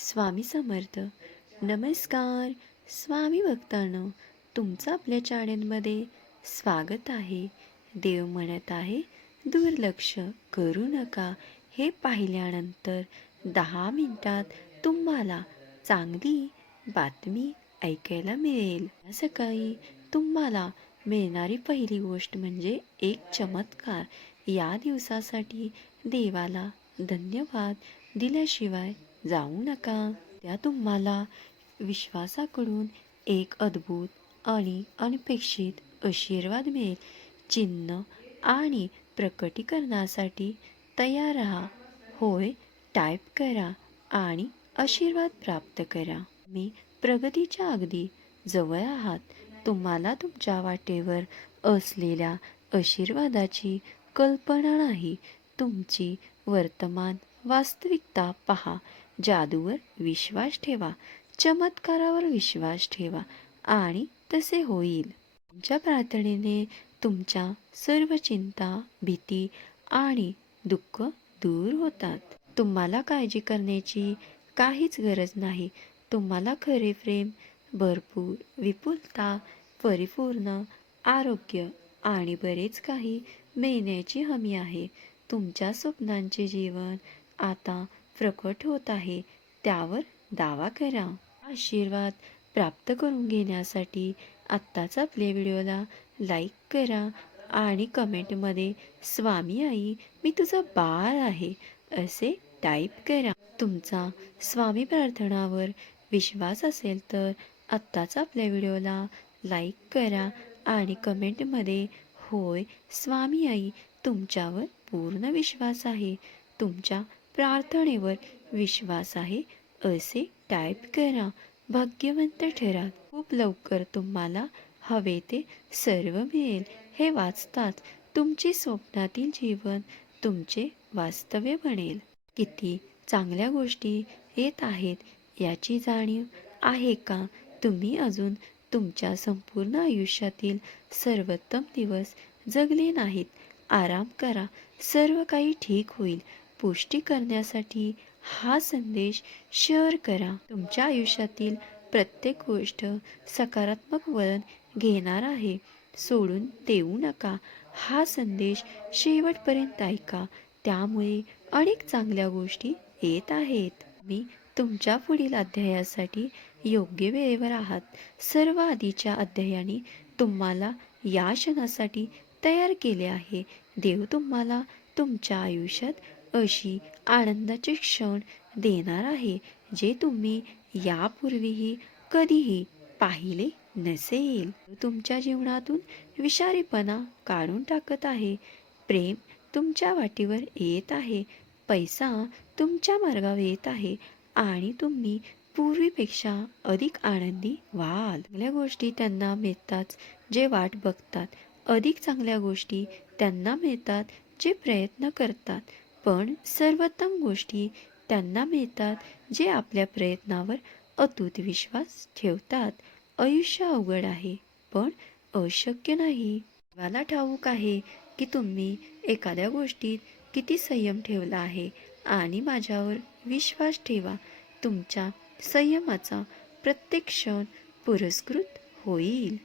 स्वामी समर्थ. नमस्कार. स्वामी भक्तांनो तुमचं आपल्या चॅनलमध्ये स्वागत आहे. देव म्हणत आहे दुर्लक्ष करू नका. हे पाहिल्यानंतर दहा मिनिटात तुम्हाला चांगली बातमी ऐकायला मिळेल. सकाळी तुम्हाला मिळणारी पहिली गोष्ट म्हणजे एक चमत्कार. या दिवसासाठी देवाला धन्यवाद दिल्याशिवाय जाऊ नका. त्या तुम्हाला विश्वासाकडून एक अद्भुत आणि अनपेक्षित आशीर्वाद मिळेल. चिन्ह आणि प्रकटीकरणासाठी तयार राहा. होय टाईप करा आणि आशीर्वाद प्राप्त करा. मी प्रगतीच्या अगदी जवळ आहात. तुम्हाला तुमच्या वाटेवर असलेल्या आशीर्वादाची कल्पना नाही. तुमची वर्तमान वास्तविकता पहा. जादूवर विश्वास ठेवा चमत्कारावर विश्वास ठेवा आणि तसे होईल. तुमच्या प्रार्थनेने तुमच्या सर्व चिंता भीती आणि दुःख दूर होतात. तुम्हाला काळजी करण्याची काहीच गरज नाही. तुम्हाला खरे प्रेम भरपूर विपुलता परिपूर्ण आरोग्य आणि बरेच काही मिळण्याची हमी आहे. तुमच्या स्वप्नांचे जीवन आता प्रकट होत आहे. त्यावर दावा करा. आशीर्वाद प्राप्त करून घेण्यासाठी आत्ताच आपल्या व्हिडिओला लाईक करा आणि कमेंटमध्ये स्वामी आई मी तुझा बाळ आहे असे टाईप करा. तुमचा स्वामी प्रार्थनावर विश्वास असेल तर आत्ताच आपल्या व्हिडिओला लाईक करा आणि कमेंटमध्ये होय स्वामी आई तुमच्यावर पूर्ण विश्वास आहे. तुमच्या प्रार्थनेवर विश्वास आहे असे टाईप करा. भाग्यवंत ठरा. खूप लवकर तुम्हाला हवे ते सर्व मिळेल. हे वाचताच तुमचे स्वप्नातील जीवन तुमचे वास्तव्य बनेल. किती चांगल्या गोष्टी येत आहेत याची जाणीव आहे का? तुम्ही अजून तुमच्या संपूर्ण आयुष्यातील सर्वोत्तम दिवस जगले नाहीत. आराम करा. सर्व काही ठीक होईल. पुष्टी करण्यासाठी हा संदेश शेअर करा. तुमच्या आयुष्यातील प्रत्येक गोष्ट सकारात्मक वळण घेणार आहे. सोडून देऊ नका. हा संदेश शेवटपर्यंत ऐका. त्यामुळे अनेक चांगल्या गोष्टी येत आहेत. मी तुमच्या पुढील अध्यायासाठी योग्य वेळेवर आहात. सर्व आधीच्या अध्यायाने तुम्हाला या क्षणासाठी तयार केले आहे. देव तुम्हाला तुमच्या आयुष्यात अशी आनंदाचे क्षण देणार आहे जे तुम्ही यापूर्वीही कधीही पाहिले नसेल. तुमच्या जीवनातून विषारीपणा काढून टाकत आहे. प्रेम तुमच्या वाटीवर येत आहे. पैसा तुमच्या मार्गावर येत आहे. आणि तुम्ही पूर्वीपेक्षा अधिक आनंदी व्हाल. चांगल्या गोष्टी त्यांना मिळतात जे वाट बघतात. अधिक चांगल्या गोष्टी त्यांना मिळतात जे प्रयत्न करतात. पण सर्वोत्तम गोष्टी त्यांना मिळतात जे आपल्या प्रयत्नावर अतूट विश्वास ठेवतात. आयुष्य अवघड आहे पण अशक्य नाही. मला ठाऊक आहे की तुम्ही एखाद्या गोष्टीत किती संयम ठेवला आहे आणि माझ्यावर विश्वास ठेवा. तुमच्या संयमाचा प्रत्येक क्षण पुरस्कृत होईल.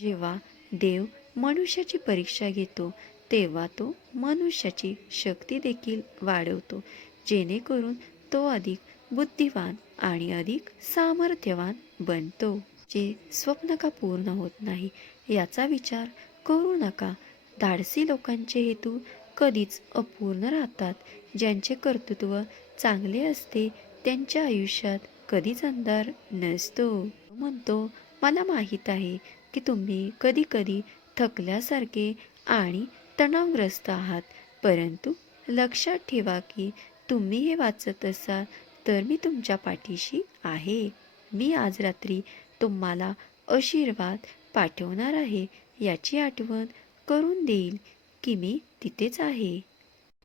जेव्हा देव मनुष्याची परीक्षा घेतो तेव्हा तो मनुष्याची शक्ती देखील वाढवतो जेणेकरून तो अधिक बुद्धिवान आणि अधिक सामर्थ्यवान बनतो. जे स्वप्न का पूर्ण होत नाही याचा विचार करू नका. धाडसी लोकांचे हेतू कधीच अपूर्ण राहतात. ज्यांचे कर्तृत्व चांगले असते त्यांच्या आयुष्यात कधीच अंधार नसतो. म्हणतो मला माहीत आहे की तुम्ही कधी कधी थकल्यासारखे आणि तणावग्रस्त आहात. परंतु लक्षात ठेवा की तुम्ही हे वाचत असाल तर मी तुमच्या पाठीशी आहे. मी आज रात्री तुम्हाला आशीर्वाद पाठवणार आहे. याची आठवण करून देईल की मी तिथेच आहे.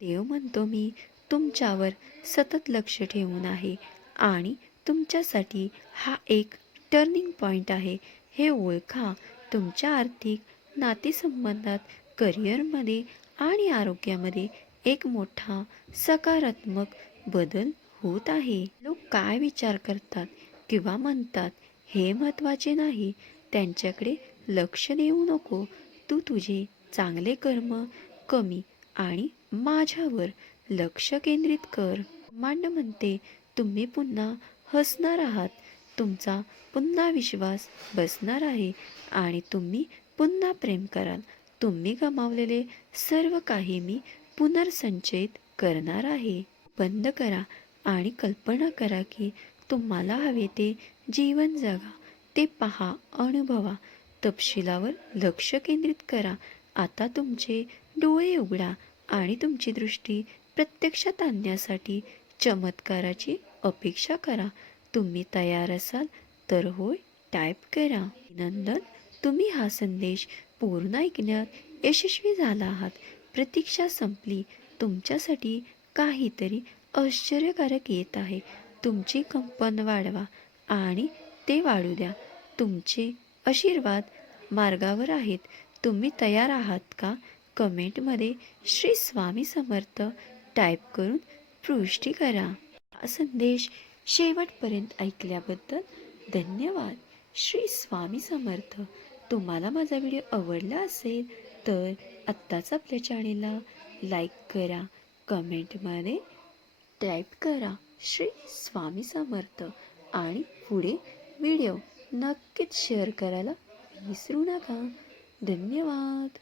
देव म्हणतो मी तुमच्यावर सतत लक्ष ठेवून आहे आणि तुमच्यासाठी हा एक टर्निंग पॉईंट आहे. हे ओळखा. तुमच्या आर्थिक नातेसंबंधात करिअरमध्ये आणि आरोग्यामध्ये एक मोठा सकारात्मक बदल होत आहे. लोक काय विचार करतात किंवा म्हणतात हे महत्त्वाचे नाही त्यांच्याकडे लक्ष देऊ नको. तू तुझे चांगले कर्म कमी आणि माझ्यावर लक्ष केंद्रित कर. मांड म्हणते तुम्ही पुन्हा हसणार आहात. तुमचा पुन्हा विश्वास बसणार आहे आणि तुम्ही पुन्हा प्रेम कराल. तुम्ही गमावलेले सर्व काही मी पुनर्संचयित करणार आहे. बंद करा आणि कल्पना करा की तुम्हाला हवे ते जीवन जगा ते पहा अनुभवा. तपशिलावर लक्ष केंद्रित करा. आता तुमचे डोळे उघडा आणि तुमची दृष्टी प्रत्यक्षात आणण्यासाठी चमत्काराची अपेक्षा करा. तुम्ही तयार असाल तर होय टाईप करा. नंदन तुम्ही हा संदेश पूर्ण ऐकण्यात यशस्वी झाला आहात. प्रतीक्षा संपली. तुमच्यासाठी काहीतरी आश्चर्यकारक येत आहे. तुमची कंपन वाढवा आणि ते वाढू द्या. तुमचे आशीर्वाद मार्गावर आहेत. तुम्ही तयार आहात का? कमेंटमध्ये श्री स्वामी समर्थ टाईप करून पुष्टी करा. हा संदेश शेवटपर्यंत ऐकल्याबद्दल धन्यवाद. श्री स्वामी समर्थ. तुम्हाला माझा व्हिडिओ आवडला असेल तर आत्ताच आपल्या चॅनेलला लाईक करा कमेंटमध्ये टाईप करा श्री स्वामी समर्थ आणि पुढे व्हिडिओ नक्कीच शेअर करायला विसरू नका. धन्यवाद.